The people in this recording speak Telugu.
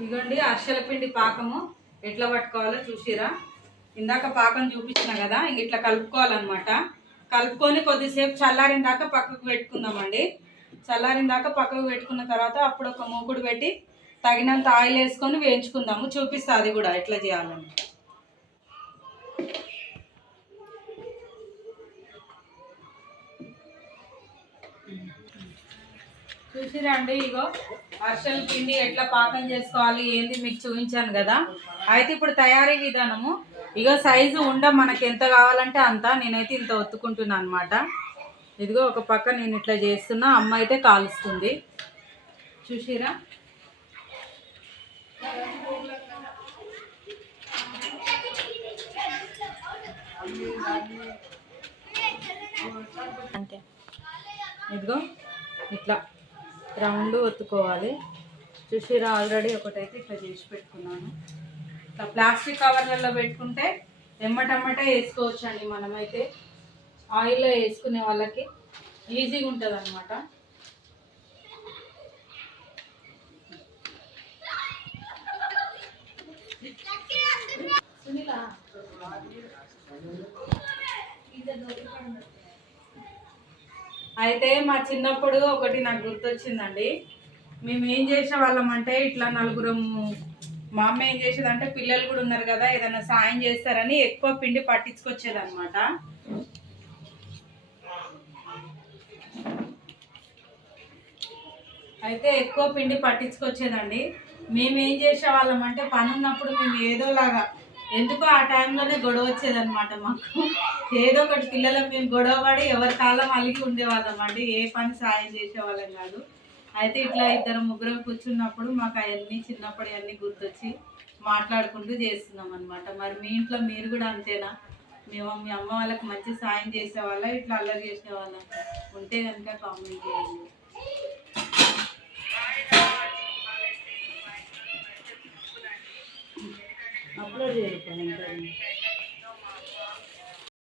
ఇదిగోండి అరిసెల పిండి పాకము ఎట్లా పట్టుకోవాలో చూసిరా. ఇందాక పాకం చూపించిన కదా ఇంక ఇట్లా కలుపుకోవాలన్నమాట. కలుపుకొని కొద్దిసేపు చల్లారిన దాకా పక్కకు పెట్టుకుందామండి. చల్లారిన దాకా పక్కకు పెట్టుకున్న తర్వాత అప్పుడు ఒక మూకుడు పెట్టి తగినంత ఆయిల్ వేసుకొని వేయించుకుందాము. చూపిస్తా అది కూడా ఎట్లా చేయాలని. చూసిరండి ఇగో అర్షల పిండి ఎట్లా పాకం చేసుకోవాలి ఏంది మీకు చూపించాను కదా. అయితే ఇప్పుడు తయారీ విధానము ఇగో సైజు ఉండ మనకి ఎంత కావాలంటే అంత నేనైతే ఇంత ఒత్తుకుంటున్నాను అనమాట ఇదిగో ఒక పక్క నేను ఇట్లా చేస్తున్నా అమ్మ అయితే కాలుస్తుంది. చూసిరా? అంతే. ఇదిగో ఇట్లా. రౌండ్ ఒత్తుకోవాలి. చూసిరా ఆల్రెడీ ఒకటైతే ఇట్లా చేసి పెట్టుకున్నాను. ఇట్లా ప్లాస్టిక్ కవర్లలో పెట్టుకుంటే ఎమ్మటమ్మటే వేసుకోవచ్చు అండి మనమైతే. ఆయిల్లో వేసుకునే వాళ్ళకి ఈజీగా ఉంటుంది అనమాట అయితే మా చిన్నప్పుడు ఒకటి నాకు గుర్తొచ్చిందండి. మేము ఏం చేసే వాళ్ళం అంటే ఇట్లా నలుగురం మా అమ్మ ఏం చేసేదంటే పిల్లలు కూడా ఉన్నారు కదా ఏదైనా సాయం చేస్తారని ఎక్కువ పిండి పట్టించుకొచ్చేది అనమాట అయితే ఎక్కువ పిండి పట్టించుకొచ్చేదండి. మేము ఏం చేసే వాళ్ళమంటే పని ఉన్నప్పుడు మేము ఏదోలాగా ఎందుకో ఆ టైంలోనే గొడవ వచ్చేదనమాట మాకు. ఏదో ఒకటి పిల్లలకు మేము గొడవ పడి ఎవరి కాలం అలిగి ఉండేవాళ్ళం అండి. ఏ పని సాయం చేసేవాళ్ళం కాదు. అయితే ఇట్లా ఇద్దరు ముగ్గురం కూర్చున్నప్పుడు మాకు అవన్నీ చిన్నప్పుడు అవన్నీ గుర్తొచ్చి మాట్లాడుకుంటూ చేస్తున్నాం అనమాట మరి మీ ఇంట్లో మీరు కూడా అంతేనా? మేము మీ అమ్మ వాళ్ళకి మంచి సాయం చేసేవాళ్ళ ఇట్లా అల్లరి చేసేవాళ్ళం. ఉంటే కనుక కామెంట్ చేయండి. అప్లోడ్ చేయకపోయింది